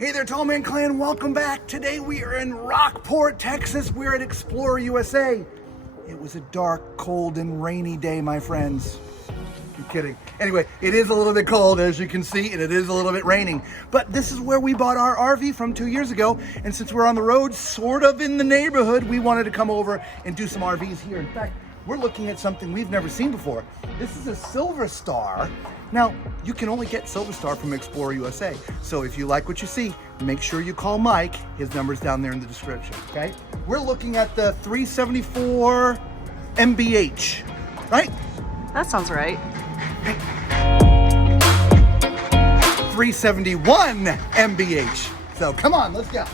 Hey there, Tall Man Clan, welcome back. Today we are in Rockport, Texas. We're at ExploreUSA. It was a dark, cold, and rainy day, my friends. I'm kidding. Anyway, it is a little bit cold, as you can see, and it is a little bit raining. But this is where we bought our RV from 2 years ago. And since we're on the road, sort of in the neighborhood, we wanted to come over and do some RVs here. In fact, we're looking at something we've never seen before. This is a Silverstar. Now, you can only get Silverstar from ExploreUSA. So if you like what you see, make sure you call Mike. His number's down there in the description, okay? We're looking at the 374 MBH, right? That sounds right. 371 MBH. So come on, let's go.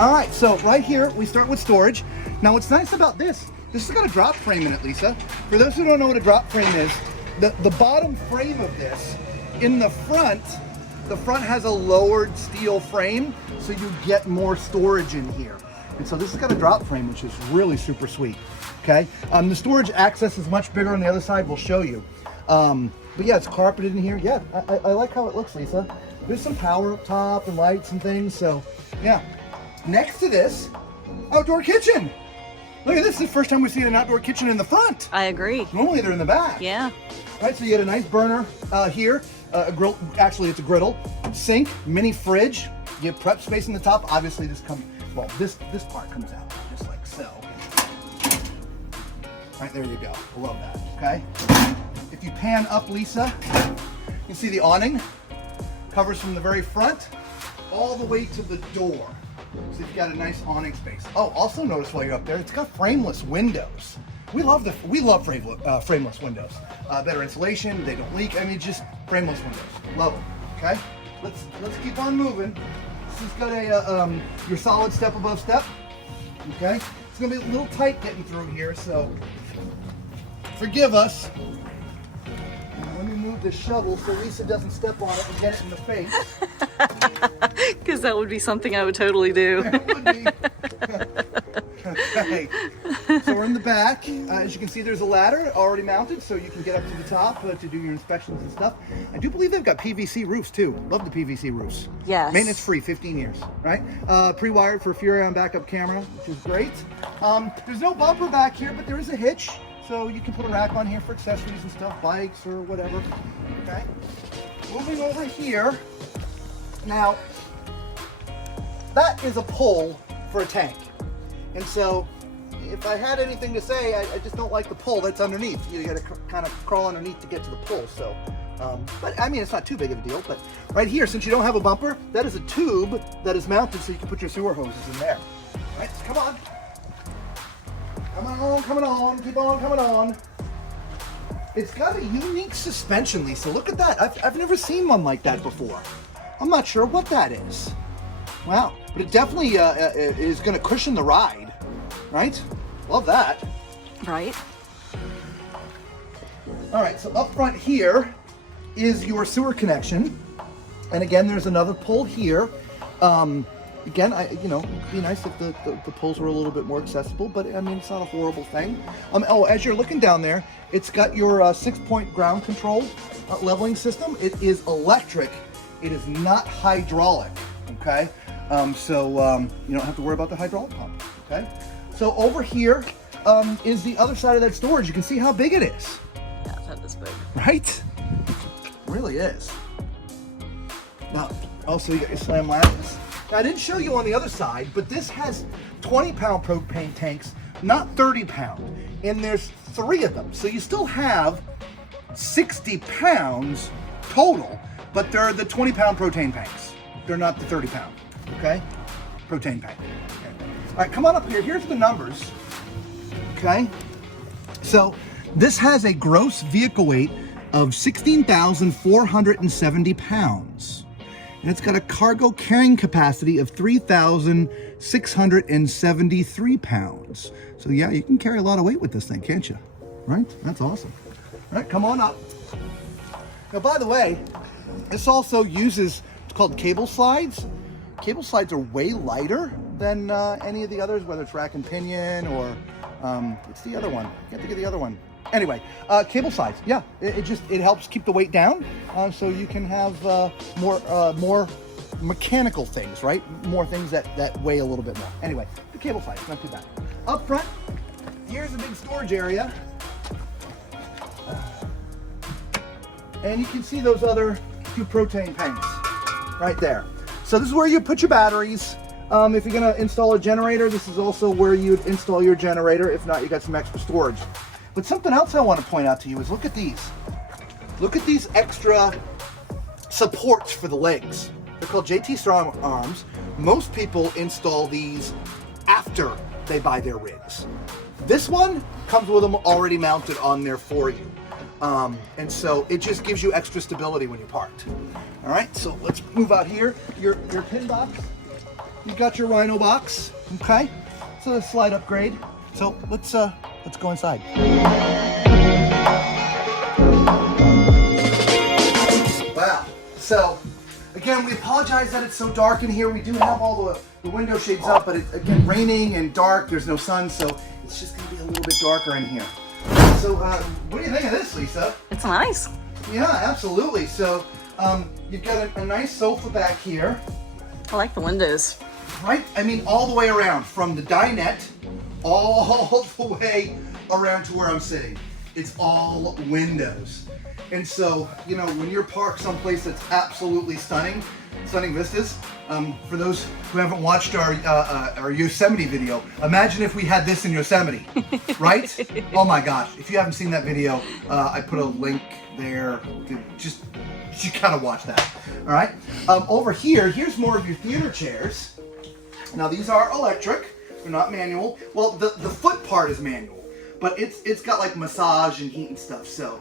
All right, so right here, we start with storage. Now what's nice about this has got a drop frame in it, Lisa. For those who don't know what a drop frame is, the bottom frame of this, in the front has a lowered steel frame, so you get more storage in here. And so this has got a drop frame, which is really super sweet, okay? The storage access is much bigger on the other side, we'll show you. But yeah, it's carpeted in here. Yeah, I like how it looks, Lisa. There's some power up top and lights and things, so yeah. Next to this, outdoor kitchen. Look at this, this is the first time we've seen an outdoor kitchen in the front. I agree. Normally they're in the back. Yeah. All right, so you get a nice burner here, a grill, actually it's a griddle, sink, mini fridge, you have prep space in the top. Obviously this part comes out just like so. Right, there you go, I love that, okay? If you pan up, Lisa, you can see the awning covers from the very front all the way to the door. So you've got a nice awning space. Oh, also notice while you're up there, it's got frameless windows. We love frameless windows. Better insulation, they don't leak. I mean, just frameless windows. Love them. Okay, let's keep on moving. This has got a your solid step above step. Okay, it's gonna be a little tight getting through here, so forgive us. Let me move the shovel so Lisa doesn't step on it and get it in the face. Because that would be something I would totally do. It would be. Okay, so we're in the back. As you can see, there's a ladder already mounted, so you can get up to the top to do your inspections and stuff. I do believe they've got PVC roofs too. Love the PVC roofs. Yes. Maintenance free, 15 years, right? Pre-wired for Furrion backup camera, which is great. There's no bumper back here, but there is a hitch. So you can put a rack on here for accessories and stuff, bikes or whatever, okay? Moving over here, now, that is a pull for a tank. And so, if I had anything to say, I just don't like the pull that's underneath. You gotta kind of crawl underneath to get to the pull, so. But I mean, it's not too big of a deal, but right here, since you don't have a bumper, that is a tube that is mounted so you can put your sewer hoses in there. All right, so come on. Coming on, keep on coming on. It's got a unique suspension, Lisa. Look at that. I've never seen one like that before. I'm not sure what that is. Wow, but it definitely is gonna cushion the ride, right? Love that. Right. All right, so up front here is your sewer connection. And again, there's another pull here. Again, it'd be nice if the pulls were a little bit more accessible, but I mean, it's not a horrible thing. As you're looking down there, it's got your 6-point ground control leveling system. It is electric. It is not hydraulic, okay? So you don't have to worry about the hydraulic pump, okay? So over here is the other side of that storage. You can see how big it is. Yeah, that is big. Right? It really is. Now, also you got your slam latches. Now, I didn't show you on the other side, but this has 20-pound propane tanks, not 30-pound. And there's 3 of them. So you still have 60 pounds total, but they're the 20-pound propane tanks. They're not the 30-pound, okay? Propane tank. Okay. All right, come on up here. Here's the numbers, okay? So this has a gross vehicle weight of 16,470 pounds. And it's got a cargo carrying capacity of 3,673 pounds. So yeah, you can carry a lot of weight with this thing, can't you? Right? That's awesome. All right, come on up. Now, by the way, this also uses, it's called cable slides. Cable slides are way lighter than any of the others, whether it's rack and pinion or, what's the other one? I can't think of the other one. Anyway, cable size, yeah, it helps keep the weight down, so you can have more mechanical things, right? More things that weigh a little bit more. Anyway, the cable tie, it's not too bad. Up front, here's a big storage area. And you can see those other 2 propane tanks right there. So this is where you put your batteries. If you're gonna install a generator, this is also where you'd install your generator. If not, you got some extra storage. But something else I want to point out to you is look at these. Look at these extra supports for the legs. They're called JT Strong Arms. Most people install these after they buy their rigs. This one comes with them already mounted on there for you. And so it just gives you extra stability when you're parked. All right, so let's move out here. Your pin box. You've got your Rhino box. Okay, so a slight upgrade. So let's go inside. Wow. So again, we apologize that it's so dark in here. We do have all the window shades up, but it's again raining and dark. There's no sun, so it's just gonna be a little bit darker in here. So what do you think of this, Lisa? It's nice. Yeah, absolutely. So you've got a nice sofa back here. I like the windows. Right? I mean, all the way around, from the dinette all the way around to where I'm sitting. It's all windows. And so, you know, when you're parked someplace that's absolutely stunning vistas, for those who haven't watched our Yosemite video, imagine if we had this in Yosemite, right? Oh my gosh, if you haven't seen that video, I put a link there. Just, you gotta watch that, all right? Over here, here's more of your theater chairs. Now these are electric, they're not manual. Well, the foot part is manual, but it's got like massage and heat and stuff, so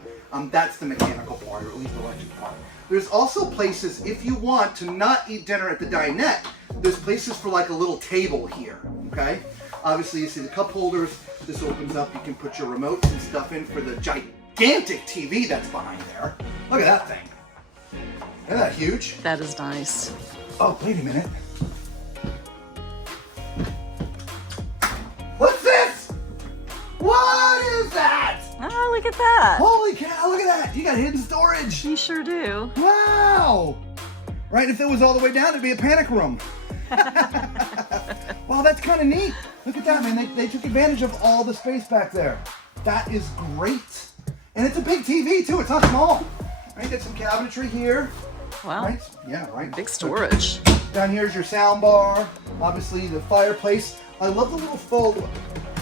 that's the mechanical part, or at least the electric part. There's also places, if you want to not eat dinner at the dinette, there's places for like a little table here, okay? Obviously you see the cup holders, this opens up, you can put your remotes and stuff in for the gigantic TV that's behind there. Look at that thing. Isn't that huge? That is nice. Oh, wait a minute. What's this? What is that? Oh, look at that. Holy cow, look at that. You got hidden storage. You sure do. Wow. Right, if it was all the way down, it'd be a panic room. Well, that's kind of neat. Look at that, man. They took advantage of all the space back there. That is great. And it's a big TV, too. It's not small. Right, got some cabinetry here. Wow. Right? Yeah, right. Big storage. Down here's your sound bar. Obviously, the fireplace. I love the little faux,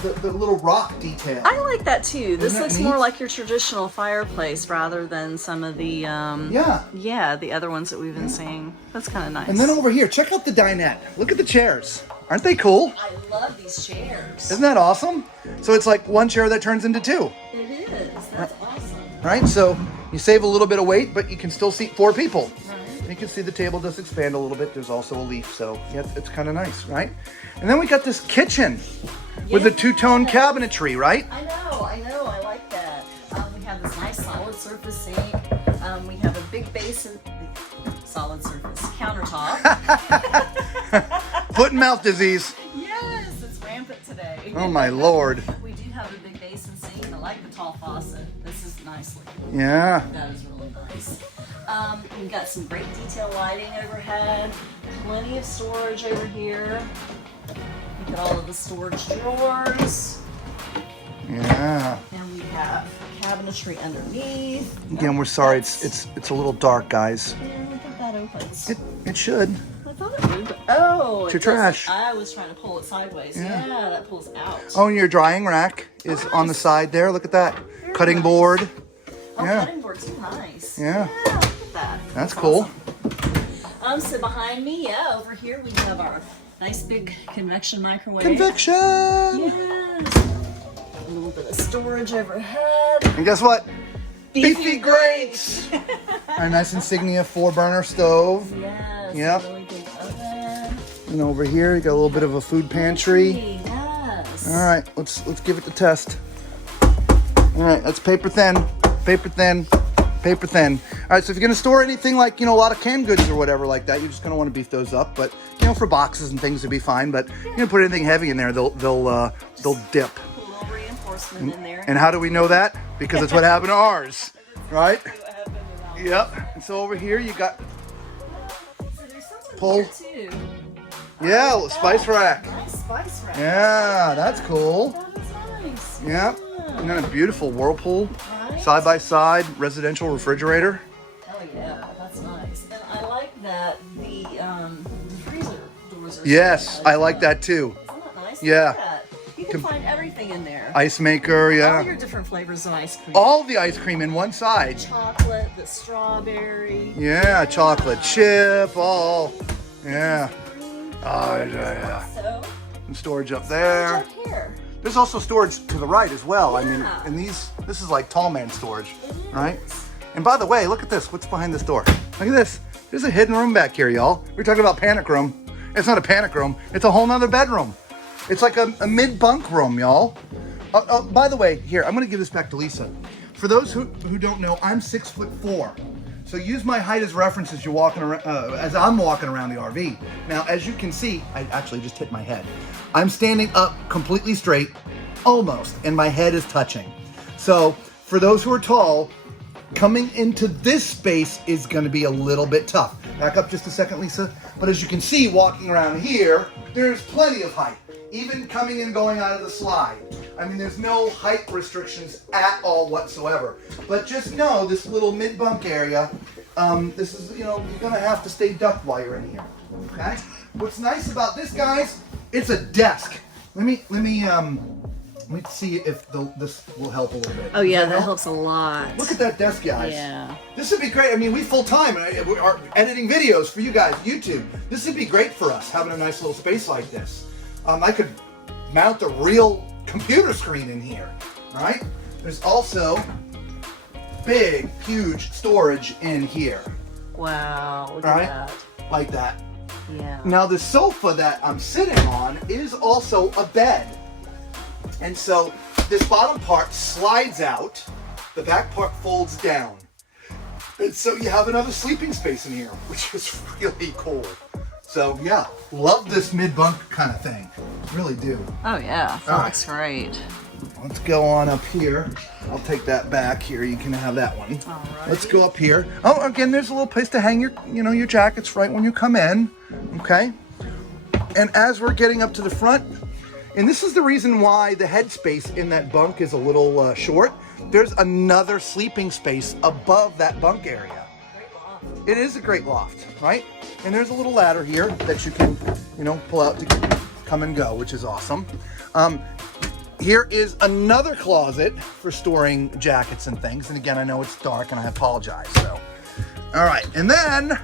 the little rock detail. I like that too. This looks neat? more like your traditional fireplace rather than some of the the other ones that we've been seeing. That's kind of nice. And then over here, check out the dinette. Look at the chairs. Aren't they cool? I love these chairs. Isn't that awesome? So it's like one chair that turns into 2. It is. That's awesome. Right? So you save a little bit of weight, but you can still seat 4 people. Right. And you can see the table does expand a little bit. There's also a leaf, so yeah, it's kind of nice, right? And then we got this kitchen with the 2-tone cabinetry, right? I know. I like that. We have this nice solid surface sink. We have a big basin, solid surface countertop. Foot and mouth disease. Yes, it's rampant today. Oh my Lord. We do have a big basin sink. I like the tall faucet. This is nice looking. Yeah. That is really nice. We've got some great detail lighting overhead. Plenty of storage over here. Look at all of the storage drawers. Yeah. And we have cabinetry underneath. Again, we're sorry. It's a little dark, guys. Yeah, look at that opens. It should. I thought it would. Oh, It's your trash. I was trying to pull it sideways. Yeah, that pulls out. Oh, and your drying rack is on the side there. Look at that. Cutting board. Oh, Yeah. cutting board's nice. Yeah. Yeah, look at that. That's cool. Awesome. So behind me, over here we have our nice big convection microwave. Convection. Yes. A little bit of storage overhead. And guess what? Beefy grates. Our nice Insignia 4-burner stove. Yes. Yep. A really big oven. And over here, you got a little bit of a food pantry. Yes. All right, let's give it the test. All right, that's paper thin, paper thin, paper thin. All right, so if you're gonna store anything like, you know, a lot of canned goods or whatever like that, you're just gonna want to beef those up. But you know, for boxes and things, it'd be fine. But you know, put anything heavy in there, they'll dip. A little reinforcement in there. And how do we know that? Because it's what happened to ours, right? What happened in ours. Yep. And so over here, you got So there's something whirlpool. Too. Yeah, I little like spice that. rack. Nice spice rack. Yeah, that's cool. That is nice. Yeah. And then a beautiful whirlpool, Right? side by side, residential refrigerator. Oh yeah, that's nice. And I like that the freezer doors are. Yes, so I like that too. Isn't that nice? Yeah. Look at that. You can find everything in there. Ice maker, All yeah. your different flavors of ice cream. All the ice cream in one side. Chocolate, the strawberry. Yeah, chocolate chip, all. Yeah. Green. Oh, yeah. So, And storage up there. up here. There's also storage to the right as well. I mean, Yeah. and this is like tall man storage, It is. right? And by the way, look at this. What's behind this door? Look at this. There's a hidden room back here, y'all. We're talking about panic room. It's not a panic room. It's a whole nother bedroom. It's like a mid-bunk room, y'all. By the way, here, I'm gonna give this back to Lisa. For those who don't know, I'm 6'4". So use my height as reference as you're walking around, as I'm walking around the RV. Now, as you can see, I actually just hit my head. I'm standing up completely straight, almost, and my head is touching. So for those who are tall, coming into this space is gonna be a little bit tough. Back up just a second, Lisa. But as you can see, walking around here, there's plenty of height. Even coming and going out of the slide. I mean, there's no height restrictions at all whatsoever. But just know this little mid-bunk area, this is, you're gonna have to stay ducked while you're in here, okay? What's nice about this, guys, it's a desk. Let me see if this will help a little bit. Oh yeah, Does that help? helps a lot. Look at that desk, guys. Yeah. This would be great. I mean, we full-time we are editing videos for you guys, YouTube. This would be great for us, having a nice little space like this. I could mount a real computer screen in here, right? There's also big, huge storage in here, Wow, look right? at that. Like that. Yeah. Now, the sofa that I'm sitting on is also a bed. And so this bottom part slides out, the back part folds down. And so you have another sleeping space in here, which is really cool. So yeah, love this mid-bunk kind of thing. Really do. Oh yeah, that All right. looks great. Let's go on up here. I'll take that back here. You can have that one. Alrighty. Let's go up here. Oh, again, there's a little place to hang your jackets right when you come in. Okay. And as we're getting up to the front, and this is the reason why the headspace in that bunk is a little short. There's another sleeping space above that bunk area. It is a great loft, right? And there's a little ladder here that you can, pull out to come and go, which is awesome. Here is another closet for storing jackets and things. And again, I know it's dark and I apologize. So, all right. And then,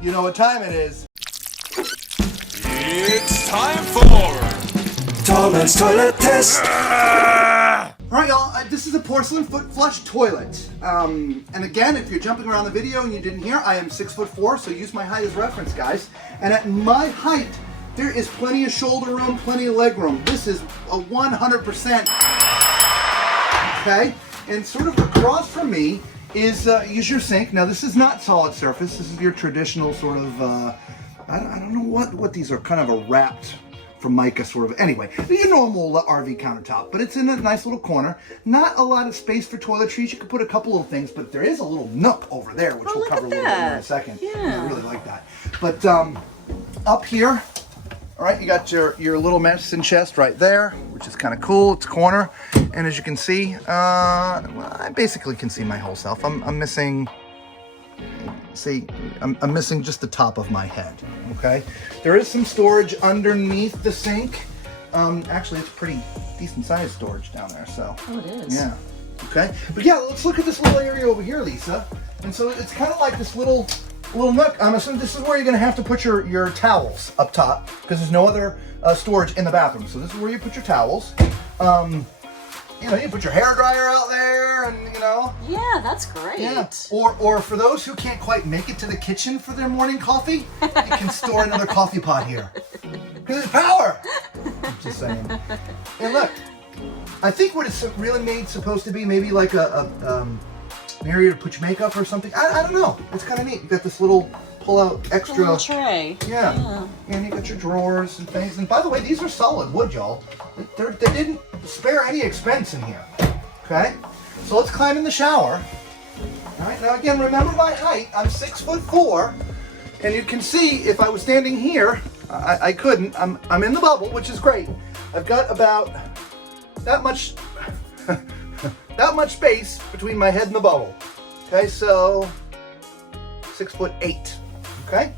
you know what time it is. It's time for Tall Man's Toilet Test. All right, y'all, this is a porcelain foot flush toilet. And again, if you're jumping around the video and you didn't hear, I am 6'4", so use my height as reference, guys. And at my height, there is plenty of shoulder room, plenty of leg room. This is a 100%. Okay? And sort of across from me is your sink. Now, this is not solid surface. This is your traditional sort of, I don't know what these are, kind of a wrapped Formica sort of. Anyway, your normal RV countertop, but it's in a nice little corner. Not a lot of space for toiletries. You could put a couple of things, but there is a little nook over there, which we'll cover a little bit more in a second. Yeah. I really like that. But up here, all right, you got your little medicine chest right there, which is kind of cool. It's a corner, and as you can see, I basically can see my whole self. I'm missing. See, I'm missing just the top of my head, okay? There is some storage underneath the sink. Actually, it's pretty decent sized storage down there, so. Oh, it is. Yeah, okay. But yeah, let's look at this little area over here, Lisa. And so it's kind of like this little nook. I'm assuming this is where you're gonna have to put your towels up top, because there's no other storage in the bathroom. So this is where you put your towels. You put your hair dryer out there, and Yeah, that's great. yeah. Or for those who can't quite make it to the kitchen for their morning coffee, you can store another coffee pot here. Because it's power! I'm just saying. And look, I think what it's really supposed to be, maybe like an area to put your makeup or something. I don't know. It's kind of neat. You got this little pull-out extra. Little tray. Yeah. And you got your drawers and things. And by the way, these are solid wood, y'all. They didn't spare any expense in here. Okay? So let's climb in the shower. All right, now again, remember my height. I'm 6'4", And you can see if I was standing here, I couldn't. I'm in the bubble, which is great. I've got about that much that much space between my head and the bubble. Okay, so 6'8". Okay.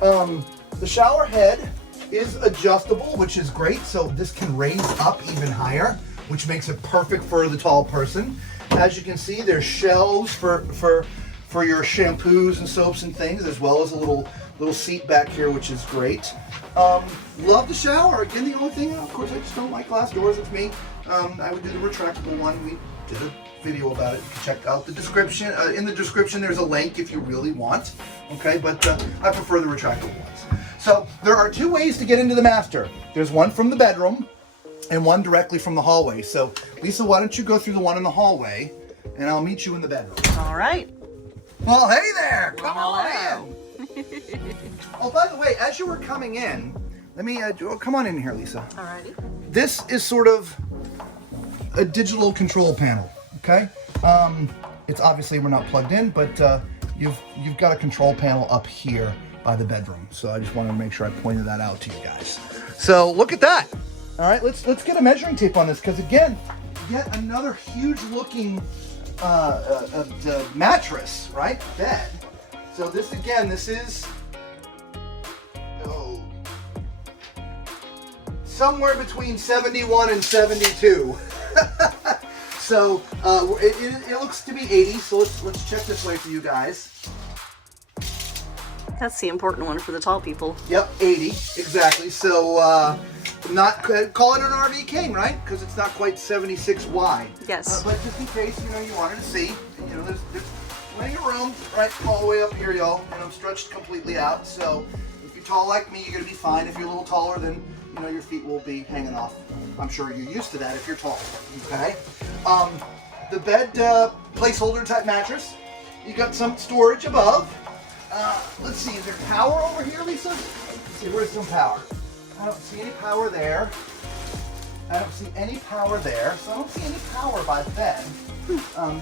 The shower head is adjustable, which is great. So this can raise up even higher, which makes it perfect for the tall person. As you can see, there's shelves for your shampoos and soaps and things, as well as a little seat back here, which is great. Love the shower. Again, the only thing, of course, I just don't like glass doors. It's me. I would do the retractable one. We did a video about it. You can check out the description. In the description, there's a link if you really want. Okay, but I prefer the retractable ones. So there are two ways to get into the master. There's one from the bedroom and one directly from the hallway. So Lisa, why don't you go through the one in the hallway, and I'll meet you in the bedroom. All right. Well, hey there, come on in. Oh, by the way, as you were coming in, let me, come on in here, Lisa. Alrighty. This is sort of a digital control panel, okay? It's obviously, we're not plugged in, but you've got a control panel up here by the bedroom. So I just wanted to make sure I pointed that out to you guys. So look at that. All right, let's get a measuring tape on this, because again, yet another huge looking mattress, right? Bed. So this again, this is somewhere between 71 and 72. So it looks to be 80. So let's check this way for you guys. That's the important one for the tall people. Yep, 80 exactly. So not call it an RV King, right? Because it's not quite 76 wide. Yes. But just in case you wanted to see, there's plenty of room right all the way up here, y'all, and I'm stretched completely out. So if you're tall like me, you're gonna be fine. If you're a little taller, then your feet will be hanging off. I'm sure you're used to that if you're tall. Okay. The bed placeholder type mattress. You got some storage above. Let's see, is there power over here, Lisa? Let's see, where's some power? I don't see any power there. I don't see any power there, so I don't see any power by the bed.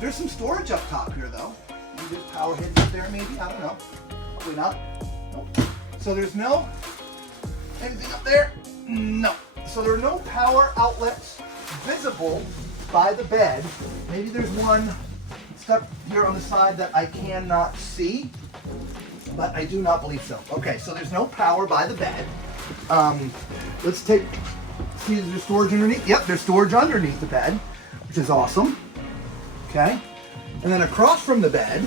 There's some storage up top here, though. Maybe there's power hidden up there, maybe? I don't know. Probably not. Nope. So there's no anything up there? No. So there are no power outlets visible by the bed. Maybe there's one stuck here on the side that I cannot see, but I do not believe so. Okay, so there's no power by the bed. Let's see, is there storage underneath? Yep, there's storage underneath the bed, which is awesome. Okay, and then across from the bed,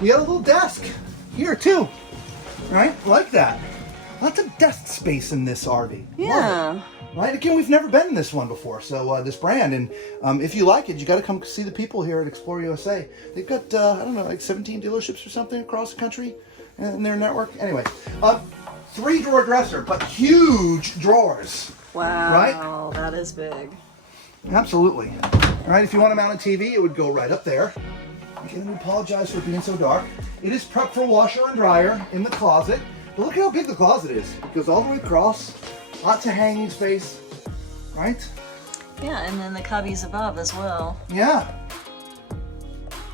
we got a little desk here too. Right, like that. Lots of desk space in this RV. Yeah. Right, again, we've never been in this one before, so this brand, and if you like it, you got to come see the people here at ExploreUSA. They've got, I don't know, like 17 dealerships or something across the country in their network. Anyway, 3-drawer dresser, but huge drawers. Wow, right? That is big. Absolutely. All right, if you want to mount a TV, it would go right up there. Again, we apologize for being so dark. It is prepped for washer and dryer in the closet. But look at how big the closet is. It goes all the way across. Lots of hanging space, right? Yeah, and then the cubbies above as well. Yeah.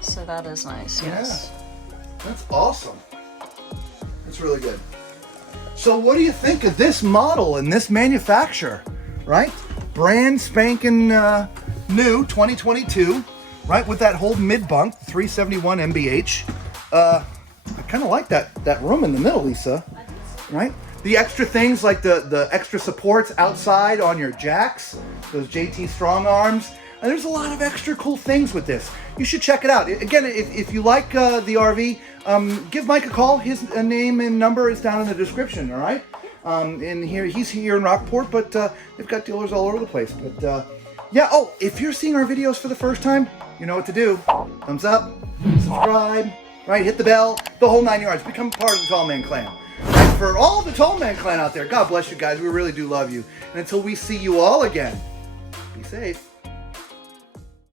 So that is nice, yes. Yeah. That's awesome. That's really good. So what do you think of this model and this manufacturer, right? Brand spanking new 2022, right? With that whole mid-bunk, 371 MBH. I kind of like that room in the middle, Lisa, right? The extra things like the extra supports outside on your jacks, those JT Strong arms. And there's a lot of extra cool things with this. You should check it out. Again, if you like the RV, give Mike a call. His name and number is down in the description, all right? And he's here in Rockport, but they've got dealers all over the place. But yeah, oh, if you're seeing our videos for the first time, you know what to do. Thumbs up, subscribe, right? Hit the bell, the whole 9 yards. Become part of the Tall Man Clan. And for all the Tall Man Clan out there, God bless you guys. We really do love you. And until we see you all again, be safe.